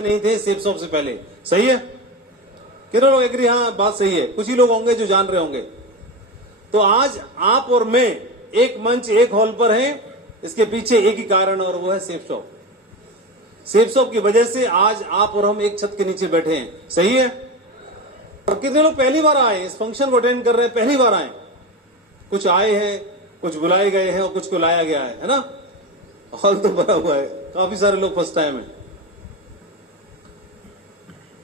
नहीं थे safe shop से पहले। सही है? कितने लोग एग्री? हाँ, बात सही है। कुछ ही लोग होंगे जो जान रहे होंगे। तो आज आप और मैं एक मंच, एक हॉल पर हैं। इसके पीछे एक ही कारण, और वो है सेफ शॉप। सेफ शॉप की वजह से आज आप और हम एक छत के नीचे बैठे हैं। सही है? और कितने लोग पहली बार आए, इस फंक्शन को अटेंड कर रहे हैं, पहली बार आए? कुछ आए हैं, कुछ बुलाए गए हैं और कुछ को लाया गया है ना? हॉल तो भरा हुआ है, काफी सारे लोग फर्स्ट टाइम है।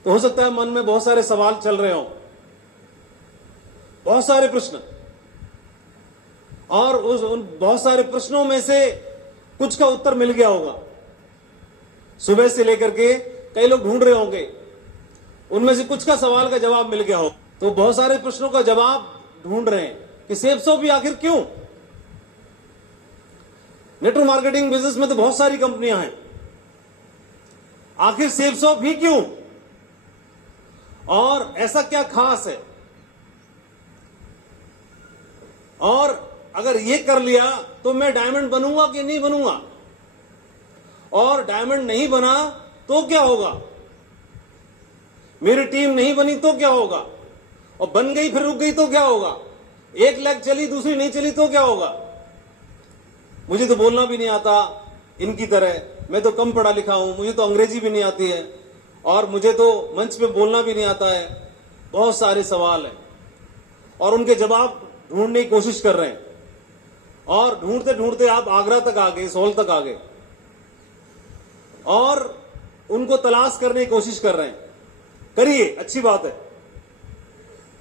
तो हो सकता है मन में बहुत सारे सवाल चल रहे हो, बहुत सारे प्रश्न, और उन बहुत सारे प्रश्नों में से कुछ का उत्तर मिल गया होगा। सुबह से लेकर के कई लोग ढूंढ रहे होंगे, उनमें से कुछ का सवाल का जवाब मिल गया हो। तो बहुत सारे प्रश्नों का जवाब ढूंढ रहे हैं कि सेफ शॉप भी आखिर क्यों? नेटवर्क मार्केटिंग बिजनेस में तो बहुत सारी कंपनियां हैं, आखिर सेफ शॉप ही क्यों? और ऐसा क्या खास है? और अगर ये कर लिया तो मैं डायमंड बनूंगा कि नहीं बनूंगा? और डायमंड नहीं बना तो क्या होगा? मेरी टीम नहीं बनी तो क्या होगा? और बन गई फिर रुक गई तो क्या होगा? एक लेग चली दूसरी नहीं चली तो क्या होगा? मुझे तो बोलना भी नहीं आता इनकी तरह, मैं तो कम पढ़ा लिखा हूं, मुझे तो अंग्रेजी भी नहीं आती है, और मुझे तो मंच पे बोलना भी नहीं आता है। बहुत सारे सवाल हैं और उनके जवाब ढूंढने की कोशिश कर रहे हैं, और ढूंढते ढूंढते आप आगरा तक आ गए, इस हॉल तक आ गए, और उनको तलाश करने की कोशिश कर रहे हैं। करिए, अच्छी बात है।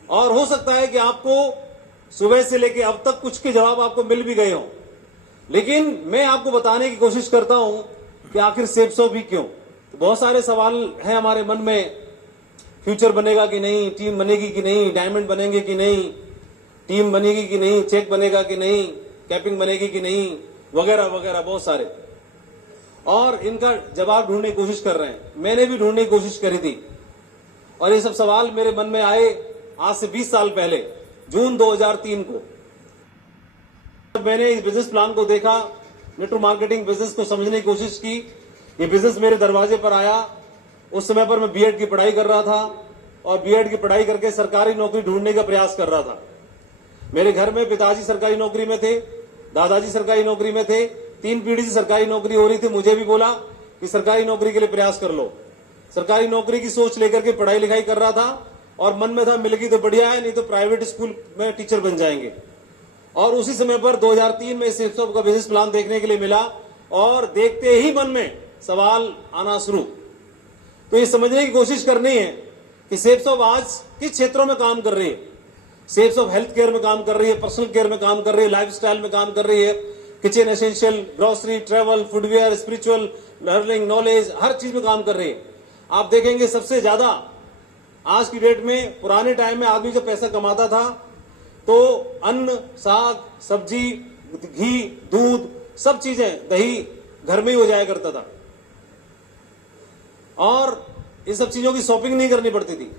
और हो सकता है कि आपको सुबह से लेकर अब तक कुछ के जवाब आपको मिल भी गए हों, लेकिन मैं आपको बताने की कोशिश करता हूं कि आखिर सेफ शॉप भी क्यों। तो बहुत सारे सवाल हैं हमारे मन में, फ्यूचर बनेगा कि नहीं, टीम बनेगी कि नहीं, डायमंड बनेंगे कि नहीं, टीम बनेगी कि नहीं, चेक बनेगा कि नहीं, कैपिंग बनेगी कि नहीं, वगैरह वगैरह बहुत सारे, और इनका जवाब ढूंढने की कोशिश कर रहे हैं। मैंने भी ढूंढने की कोशिश करी थी, और ये सब सवाल मेरे मन में आए आज से 20 साल पहले, जून 2003 को। जब मैंने इस बिजनेस प्लान को देखा, नेटवर्क मार्केटिंग बिजनेस को समझने की कोशिश की, ये बिजनेस मेरे दरवाजे पर आया। उस समय पर मैं बीएड की पढ़ाई कर रहा था, और बीएड की पढ़ाई करके सरकारी नौकरी ढूंढने का प्रयास कर रहा था। मेरे घर में पिताजी सरकारी नौकरी में थे, दादाजी सरकारी नौकरी में थे, 3 पीढ़ी से सरकारी नौकरी हो रही थी। मुझे भी बोला कि सरकारी नौकरी के लिए प्रयास कर लो। सरकारी नौकरी की सोच लेकर के पढ़ाई लिखाई कर रहा था, और मन में था मिल गई तो बढ़िया है, नहीं तो प्राइवेट स्कूल में टीचर बन जाएंगे। और उसी समय पर 2003 में सेफ शॉप का बिजनेस प्लान देखने के लिए मिला, और देखते ही मन में सवाल आना शुरू। तो ये समझने की कोशिश करनी है कि सेफ शॉप आज किस क्षेत्रों में काम कर रही है। सेफ शॉप हेल्थ केयर में काम कर रही है, पर्सनल केयर में काम कर रही है, लाइफस्टाइल में काम कर रही है, kitchen essential, grocery, travel, footwear, spiritual, learning, knowledge, हर चीज में काम कर रही है। आप देखेंगे सबसे ज्यादा आज की डेट में, पुराने टाइम में आदमी जब पैसा कमाता था तो अन्न, साग, सब्जी, घी, दूध, सब चीजें, दही घर में ही हो जाया करता था, और इन सब चीजों की शॉपिंग नहीं करनी पड़ती थी।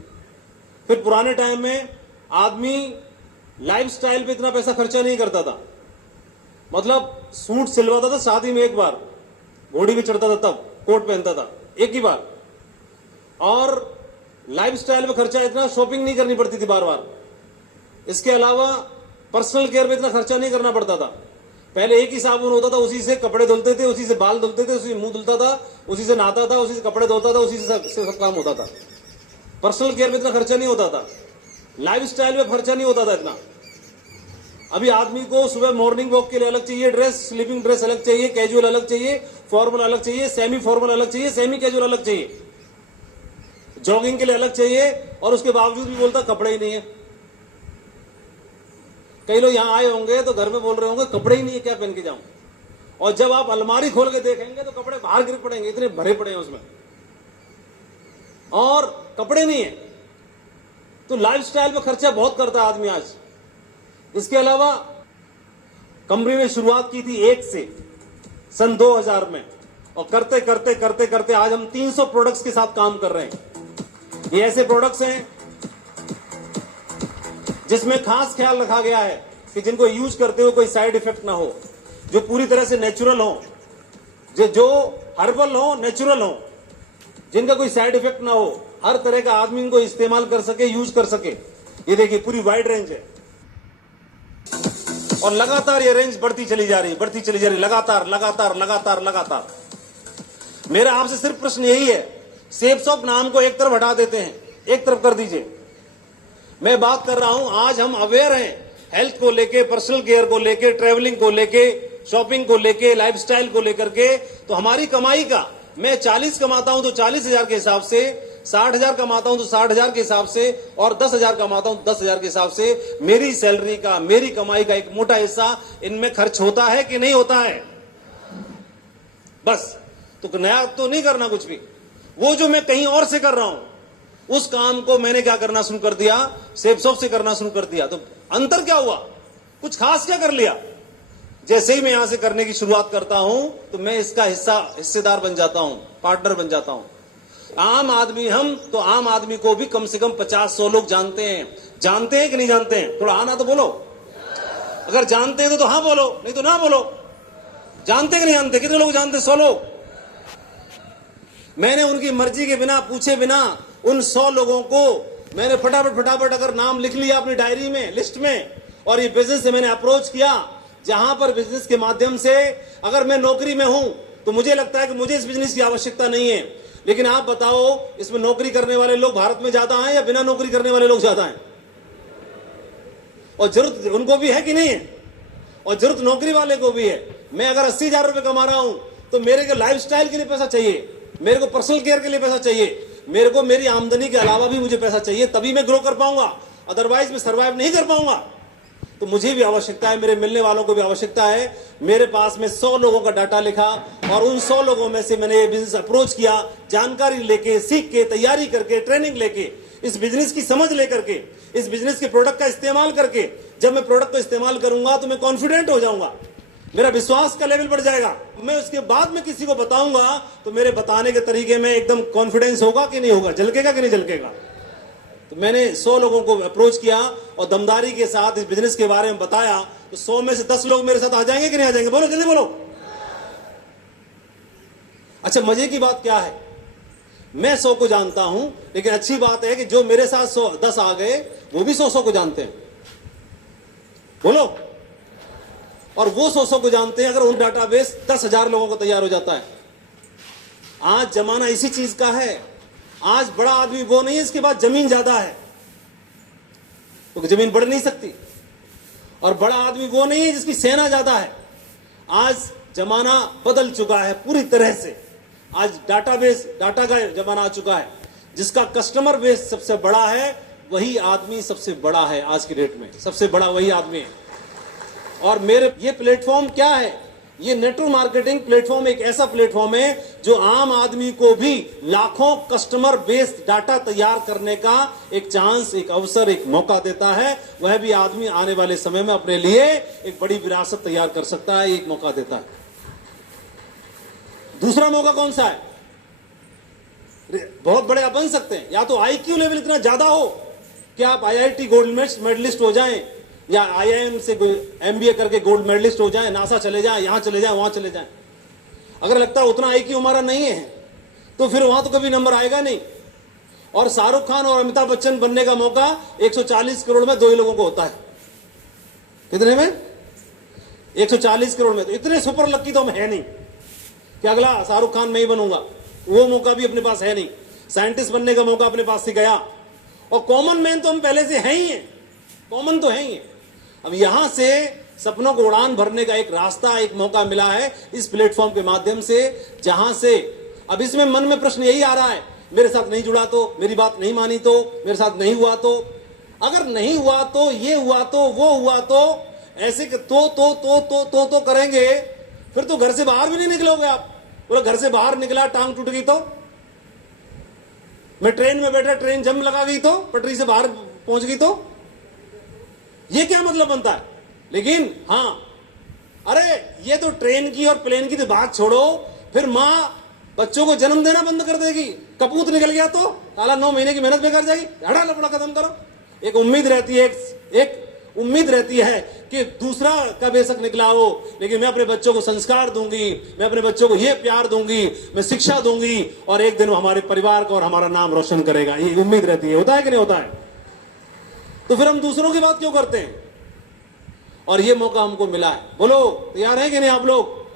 फिर पुराने टाइम में आदमी लाइफस्टाइल पे इतना पैसा खर्चा नहीं करता था, मतलब सूट सिलवाता था शादी में एक बार, घोड़ी भी चढ़ता था तब, कोट पहनता था एक ही बार, और लाइफस्टाइल में खर्चा इतना, शॉपिंग नहीं करनी पड़ती थी बार बार। इसके अलावा पर्सनल केयर में इतना खर्चा नहीं करना पड़ता था। पहले एक ही साबुन होता था, उसी से कपड़े धुलते थे, उसी से बाल धुलते थे, उसी से मुंह धुलता था, उसी से नहाता था, उसी से कपड़े धोता था, उसी से सब काम होता था। पर्सनल केयर में इतना खर्चा नहीं होता था, लाइफस्टाइल में खर्चा नहीं होता था इतना। अभी आदमी को सुबह मॉर्निंग वॉक के लिए अलग चाहिए ड्रेस, स्लीपिंग ड्रेस अलग चाहिए, कैजुअल अलग चाहिए, फॉर्मल अलग चाहिए, सेमी फॉर्मल अलग चाहिए, सेमी कैजुअल अलग चाहिए, जॉगिंग के लिए अलग चाहिए, और उसके बावजूद भी बोलता कपड़े ही नहीं है। कई लोग यहां आए होंगे तो घर में बोल रहे होंगे कपड़े ही नहीं है, क्या पहन के जाऊं? और जब आप अलमारी खोल के देखेंगे तो कपड़े बाहर गिर पड़ेंगे, इतने भरे पड़े हैं उसमें, और कपड़े नहीं है। तो लाइफस्टाइल पे खर्चा बहुत करता है आदमी आज। इसके अलावा कंपनी ने शुरुआत की थी 1 से सन 2000 में, और करते करते करते करते आज हम 300 प्रोडक्ट्स के साथ काम कर रहे हैं। ये ऐसे प्रोडक्ट्स हैं जिसमें खास ख्याल रखा गया है कि जिनको यूज करते हुए कोई साइड इफेक्ट ना हो, जो पूरी तरह से नेचुरल हो, जो हर्बल हो, नेचुरल हो, जिनका कोई साइड इफेक्ट ना हो, हर तरह का आदमी इनको इस्तेमाल कर सके, यूज कर सके। ये देखिए पूरी वाइड रेंज है और लगातार ये रेंज बढ़ती चली जा रही है, बढ़ती चली जा रही है, लगातार लगातार लगातार लगातार। मेरा आपसे सिर्फ प्रश्न यही है, सेफ शॉप नाम को एक तरफ हटा देते हैं, एक तरफ कर दीजिए। मैं बात कर रहा हूं, आज हम अवेयर हैं हेल्थ को लेके, पर्सनल केयर को लेके, ट्रेवलिंग को लेके, शॉपिंग को लेके, लाइफस्टाइल को लेकर के। तो हमारी कमाई का, मैं 40 कमाता हूं तो 40,000 के हिसाब से, 60,000 कमाता हूं तो 60,000 के हिसाब से, और 10,000 कमाता हूं तो 10,000 के हिसाब से मेरी सैलरी का, मेरी कमाई का एक मोटा हिस्सा इनमें खर्च होता है कि नहीं होता है? बस, तो नया तो नहीं करना कुछ भी। वो जो मैं कहीं और से कर रहा हूं, उस काम को मैंने क्या करना शुरू कर दिया, सेफ शॉप से करना शुरू कर दिया। तो अंतर क्या हुआ? कुछ खास क्या कर लिया? जैसे ही मैं यहां से करने की शुरुआत करता हूं तो मैं इसका हिस्सेदार बन जाता हूं, पार्टनर बन जाता हूं। आम आदमी हम तो आम आदमी को भी कम से कम 50-100 लोग जानते हैं। जानते हैं कि नहीं जानते हैं? थोड़ा आना तो बोलो। अगर जानते हैं तो हाँ बोलो, नहीं तो ना बोलो। जानते कि नहीं जानते? कितने लोग जानते? 100 लोग। मैंने उनकी मर्जी के बिना, पूछे बिना, उन 100 लोगों को मैंने फटाफट अगर नाम लिख लिया अपनी डायरी में, लिस्ट में, और ये बिजनेस से मैंने अप्रोच किया। जहां पर बिजनेस के माध्यम से, अगर मैं नौकरी में हूं तो मुझे लगता है कि मुझे इस बिजनेस की आवश्यकता नहीं है, लेकिन आप बताओ, इसमें नौकरी करने वाले लोग भारत में ज्यादा हैं या बिना नौकरी करने वाले लोग ज्यादा हैं? और जरूरत उनको भी है कि नहीं है? और जरूरत नौकरी वाले को भी है। मैं अगर 80,000 रुपए कमा रहा हूं तो मेरे को लाइफस्टाइल के लिए पैसा चाहिए, मेरे को पर्सनल केयर के लिए पैसा चाहिए, मेरे को मेरी आमदनी के अलावा भी मुझे पैसा चाहिए, तभी मैं ग्रो कर पाऊंगा, अदरवाइज मैं सर्वाइव नहीं कर पाऊंगा। तो मुझे भी आवश्यकता है, मेरे मिलने वालों को भी आवश्यकता है। मेरे पास में 100 लोगों का डाटा लिखा और उन 100 लोगों में से मैंने ये बिजनेस अप्रोच किया, जानकारी लेके, सीख के, तैयारी करके, ट्रेनिंग लेके, इस बिजनेस की समझ लेकर के, इस बिजनेस के प्रोडक्ट का इस्तेमाल करके। जब मैं प्रोडक्ट को इस्तेमाल करूंगा तो मैं कॉन्फिडेंट हो जाऊंगा, मेरा विश्वास का लेवल बढ़ जाएगा। मैं उसके बाद में किसी को बताऊंगा तो मेरे बताने के तरीके में एकदम कॉन्फिडेंस होगा कि नहीं होगा, झलकेगा कि नहीं झलकेगा। तो मैंने 100 लोगों को अप्रोच किया और दमदारी के साथ इस बिजनेस के बारे में बताया। तो 100 में से 10 लोग मेरे साथ आ जाएंगे कि नहीं आ जाएंगे? बोलो, जल्दी बोलो। अच्छा, मजे की बात क्या है, मैं 100 को जानता हूं, लेकिन अच्छी बात है कि जो मेरे साथ 10 आ गए वो भी 100 को जानते हैं। बोलो। और वो 100 को जानते हैं। अगर उन डाटाबेस 10,000 लोगों को तैयार हो जाता है। आज जमाना इसी चीज का है। आज बड़ा आदमी वो नहीं है इसके पास जमीन ज्यादा है, तो जमीन बढ़ नहीं सकती। और बड़ा आदमी वो नहीं है जिसकी सेना ज्यादा है। आज जमाना बदल चुका है पूरी तरह से। आज डाटाबेस, डाटा का जमाना आ चुका है। जिसका कस्टमर बेस सबसे बड़ा है वही आदमी सबसे बड़ा है। आज की डेट में सबसे बड़ा वही आदमी है। और मेरे ये प्लेटफॉर्म क्या है? ये नेटवर्क मार्केटिंग प्लेटफॉर्म एक ऐसा प्लेटफॉर्म है जो आम आदमी को भी लाखों कस्टमर बेस डाटा तैयार करने का एक चांस, एक अवसर, एक मौका देता है। वह भी आदमी आने वाले समय में अपने लिए एक बड़ी विरासत तैयार कर सकता है, एक मौका देता है। दूसरा मौका कौन सा है? बहुत बड़े आप बन सकते हैं। या तो आईक्यू लेवल इतना ज्यादा हो कि आप IIT गोल्ड मेडलिस्ट हो जाएं, या IIM से MBA करके गोल्ड मेडलिस्ट हो जाए, नासा चले जाए, यहां चले जाए, वहां चले जाए। अगर लगता है उतना IQ हमारा नहीं है तो फिर वहां तो कभी नंबर आएगा नहीं। और शाहरुख खान और अमिताभ बच्चन बनने का मौका 140 करोड़ में 2 ही लोगों को होता है। कितने में? 140 करोड़ में। तो इतने सुपर लक्की तो हम है नहीं कि अगला शाहरुख खान में ही बनूंगा। वो मौका भी अपने पास है नहीं। साइंटिस्ट बनने का मौका अपने पास से गया। और कॉमन मैन तो हम पहले से हैं ही है, कॉमन तो है ही है। अब यहां से सपनों को उड़ान भरने का एक रास्ता, एक मौका मिला है इस प्लेटफॉर्म के माध्यम से, जहां से अब इसमें मन में प्रश्न यही आ रहा है, मेरे साथ नहीं जुड़ा तो, मेरी बात नहीं मानी तो, मेरे साथ नहीं हुआ तो, अगर नहीं हुआ तो, ये हुआ तो, वो हुआ तो, ऐसे तो करेंगे फिर तो घर से बाहर भी नहीं निकलोगे आप। बोला घर से बाहर निकला टांग टूट गई तो, मैं ट्रेन में बैठा ट्रेन जम लगा गई तो, पटरी से बाहर पहुंच गई तो, ये क्या मतलब बनता है? लेकिन हां, अरे ये तो ट्रेन की और प्लेन की तो बात छोड़ो, फिर मां बच्चों को जन्म देना बंद कर देगी, कपूत निकल गया तो साला 9 महीने की मेहनत बेकार जाएगी। हटा लपड़ा खत्म करो। एक उम्मीद रहती है, एक उम्मीद रहती है कि दूसरा का बेशक निकला हो, लेकिन मैं अपने बच्चों को संस्कार दूंगी, मैं अपने बच्चों को ये प्यार दूंगी, मैं शिक्षा दूंगी, और एक दिन वो हमारे परिवार का और हमारा नाम रोशन करेगा। ये उम्मीद रहती है। होता है कि नहीं होता है? तो फिर हम दूसरों की बात क्यों करते हैं? और ये मौका हमको मिला है। बोलो, तैयार है कि नहीं आप लोग?